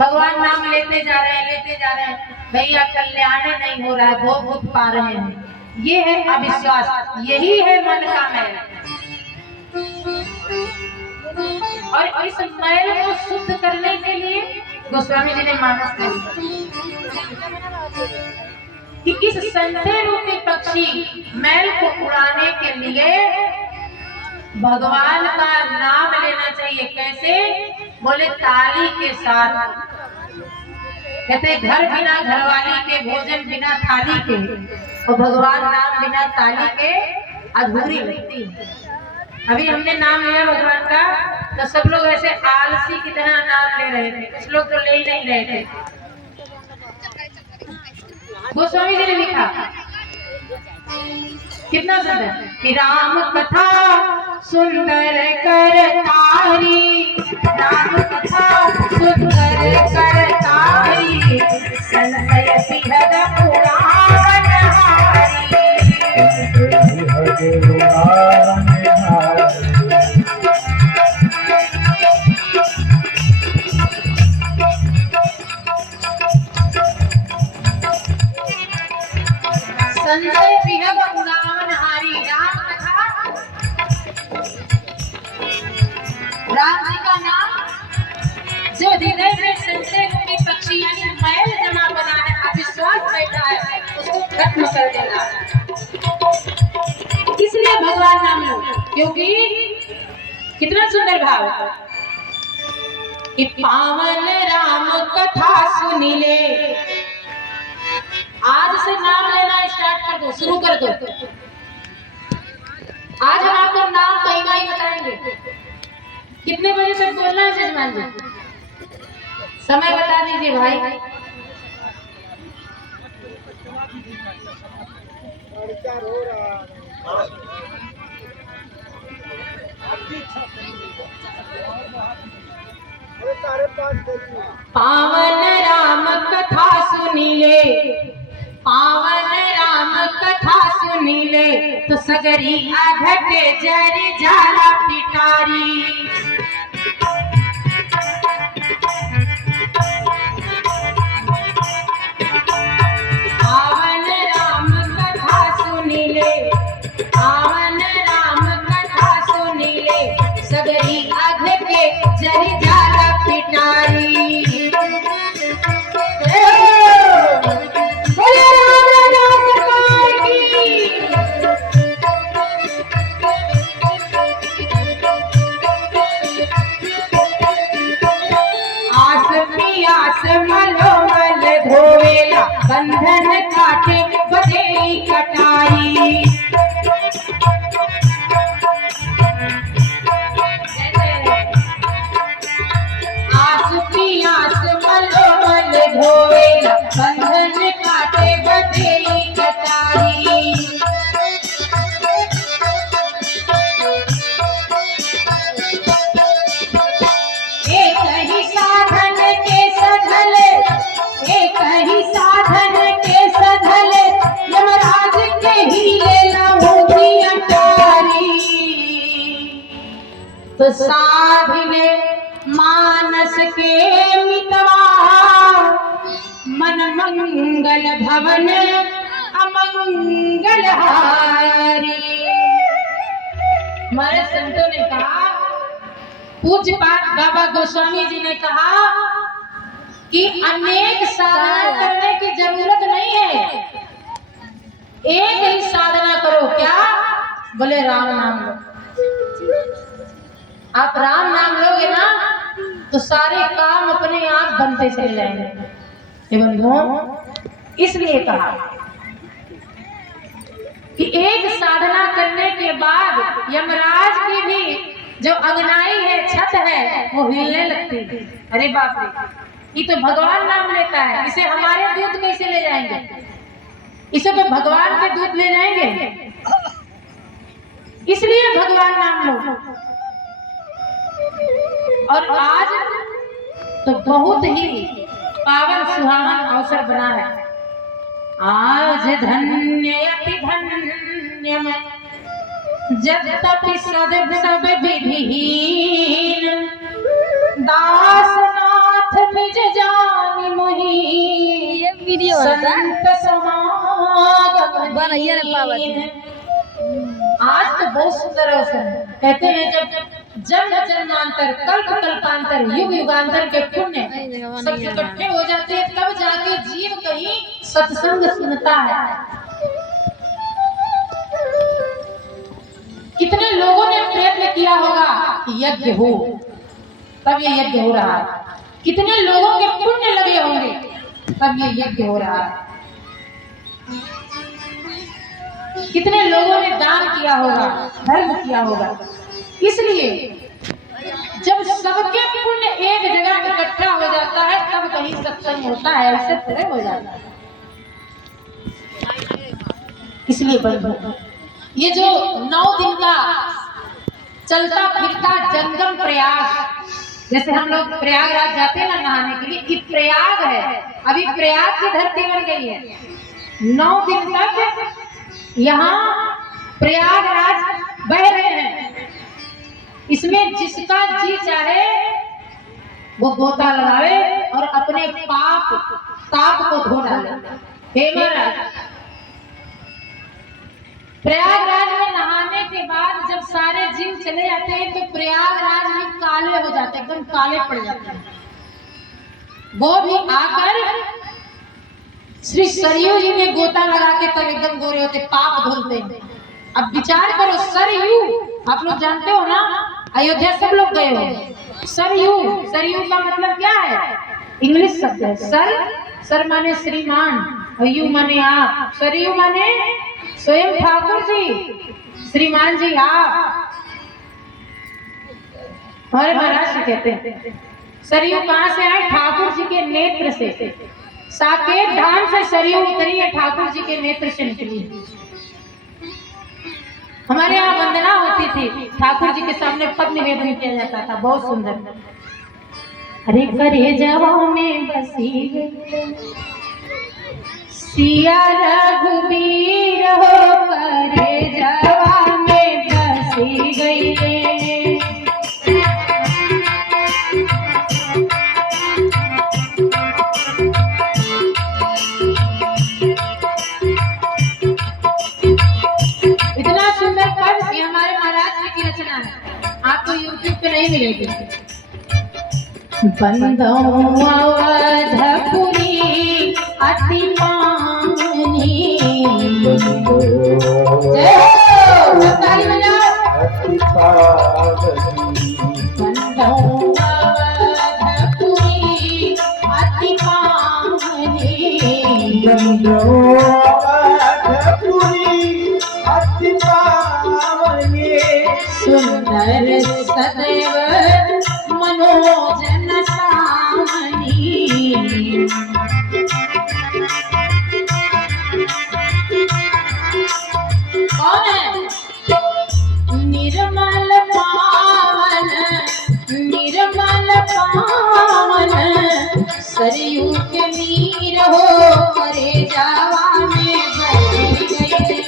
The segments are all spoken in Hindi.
भगवान नाम लेते जा रहे हैं भैया कल्याण नहीं हो रहा है, भोग भूत पा रहे हैं। ये है अविश्वास, यही है मन का मैल। और इस मैल को शुद्ध करने के लिए गोस्वामी जी ने मानस नहीं कि इस संशय रूपी पक्षी मैल को उड़ाने के लिए भगवान का नाम लेना चाहिए। कैसे? बोले ताली के साथ। कहते घर बिना घरवाली के, भोजन बिना थाली के, और भगवान नाम बिना ताली के अधूरी लगती है। अभी हमने नाम लिया भगवान का तो सब लोग ऐसे आलसी की तरह नाम ले रहे थे, कुछ लोग तो ले ही नहीं रहे थे। गोस्वामी जी ने लिखा कितना सुंदर कि राम कथा सुंदर कर तारी, राम कथा सुंदर कर तारी, संशय बिहद पुराण संशय बिहद पुराण हारी। राम जी का नाम जो हृदय में संशय रूपी पक्षी यानी मैल जमा बना है, अविश्वास बैठा है, उसको खत्म कर देगा। इसलिए भगवान नाम लो, क्योंकि कितना सुंदर भाव कि पावन राम कथा सुनी ले। आज से नाम लेना स्टार्ट कर दो, शुरू कर दो। आज हम आपको नाम महिमा ही बताएंगे। कितने बजे तक बोलना है जजमान जी? समय बता दीजिए भाई। पावन राम कथा सुनी ले, पावन राम कथा सुनी ले, तो सगरी आघट जरी जाला पिटारी। पावन राम कथा सुनी ले, पावन राम कथा सुनी ले, सगरी आघट जरी जाला पिटारी। बंधन काटे बदे कटाई। आस पियास मलो मल धोएला, बंधन काटे बदे कटाई। एक ही साधन के सधले, एक ही साधन के सधले, यमराज के ही लेना होगी अटारी। तो साधिले मानस के मितवा, मन मंगल भवन अमंगल हारी। हमारे संतों ने कहा, पूज्य पाठ बाबा गोस्वामी जी ने कहा कि अनेक साधना करने की जरूरत नहीं है, एक ही साधना करो। क्या? बोले राम नाम लो। आप राम नाम लोगे ना तो सारे काम अपने आप बनते चले जाएंगे। बंधुओं, इसलिए कहा कि एक साधना करने के बाद यमराज की भी जो अग्नाई है, छत है, वो हिलने लगती है। अरे बाप रे, ये तो भगवान नाम लेता है, इसे हमारे दूत कैसे ले जाएंगे? इसे तो भगवान के दूत ले जाएंगे। इसलिए भगवान नाम लो। और आज तो बहुत ही पावन सुहावन अवसर बना है। आज धन्य अति धन्य मैं जब तपि सब विधिहीन, दासनाथ निज जानि मोहि ये वीडियो संत समागम बनैया रे पावत आज तो बहुत सुंदर अवसर है। कहते हैं जब जन्म जन्मांतर कल्प कल्पांतर युग युगांतर के पुण्य सब इकट्ठे हो जाते हैं तब जाके जीव कहीं सत्संग सुनता है। कितने लोगों ने प्रयत्न किया होगा कि यज्ञ हो, तब ये यज्ञ हो रहा है। कितने लोगों के पुण्य लगे होंगे तब ये यज्ञ हो रहा है। कितने लोगों ने दान किया होगा, धर्म किया होगा। इसलिए जब सबके पुण्य एक जगह इकट्ठा हो जाता है तब कहीं सत्संग होता है, ऐसे थोड़े हो जाता है। इसलिए बंधु ये जो 9 दिन का चलता फिरता जंगम प्रयाग, जैसे हम लोग प्रयागराज जाते हैं ना नहाने के लिए, ये प्रयाग है। अभी प्रयाग की धरती बन गई है। 9 दिन तक यहाँ प्रयागराज बह रहे हैं। इसमें जिसका जी चाहे वो गोता लगावे और अपने पाप ताप को धो डाले। हे महाराज, प्रयागराज में नहाने के बाद जब सारे जीव चले जाते हैं तो प्रयागराज में काले हो जाते हैं, एकदम काले पड़ जाते हैं। वो भी आकर श्री सरयू जी में गोता लगा के तब एकदम गोरे होते, पाप धुलते हैं। अब विचार करो, सरयू आप लोग जानते हो ना, अयोध्या सब लोग गए हो। सरयू, सरयू का मतलब क्या है? इंग्लिश शब्द है। सर माने श्रीमान और यू माने आप। सरयू माने स्वयं ठाकुर जी, श्रीमान जी आप। हमारे महाराज जी कहते हैं सरयू कहां से आए? ठाकुर जी के नेत्र से। साकेत धाम से सरयू उतरी है, ठाकुर जी के नेत्र से निकली। हमारे यहाँ वंदना होती थी, ठाकुर जी के सामने पद निवेदन किया जाता था, बहुत सुंदर। अरे करे जवां में बसी सिया रघुबीर हो, करे जवां में बसी गई। आपको YouTube पे नहीं मिलेगी। बंदो अवधपुरी अति पावनी, जय हो ताली बजाओ। बंदो अवधपुरी अति पावनी, बंदो अवधपुरी अति पावनी, सुंदर सदैव मनोजन सामनी। कौन है? निर्मल पावन, निर्मल पावन, सरयू के नीर हो, करे जावा में बसी गई।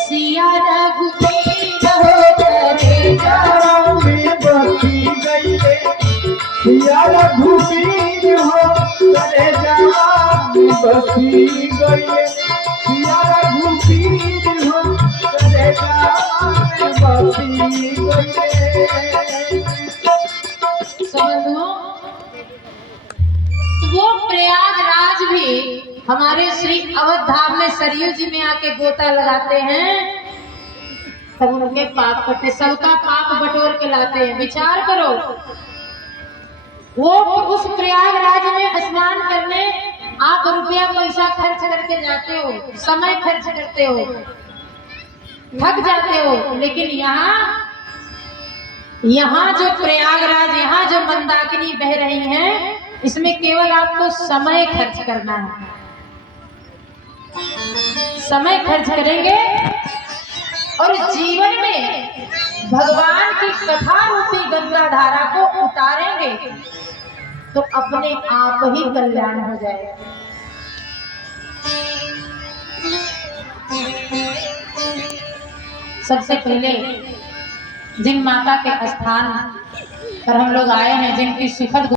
सिया रघुबीर हो, करे जावा में बसी गई। सिया रघुबीर हो, करे जावा में बसी गई। सिया रघुबीर हो, करे जावा में बसी गई। समझो, वो प्रयागराज भी हमारे श्री अवध धाम में सरयू जी में आके गोता लगाते हैं, तब उनके पाप कटे, सबका पाप बटोर के लाते हैं। विचार करो, वो उस प्रयागराज में स्नान करने आप रुपया पैसा खर्च करके जाते हो, समय खर्च करते हो, थक जाते हो, लेकिन यहाँ जो प्रयागराज, यहाँ जो मंदाकिनी बह रही है, इसमें केवल आपको समय खर्च करना है। समय खर्च करेंगे और जीवन में भगवान की कथा रूपी गंगा धारा को उतारेंगे तो अपने आप ही कल्याण हो जाएगा। सबसे पहले जिन माता के स्थान पर हम लोग आए हैं जिनकी सुखद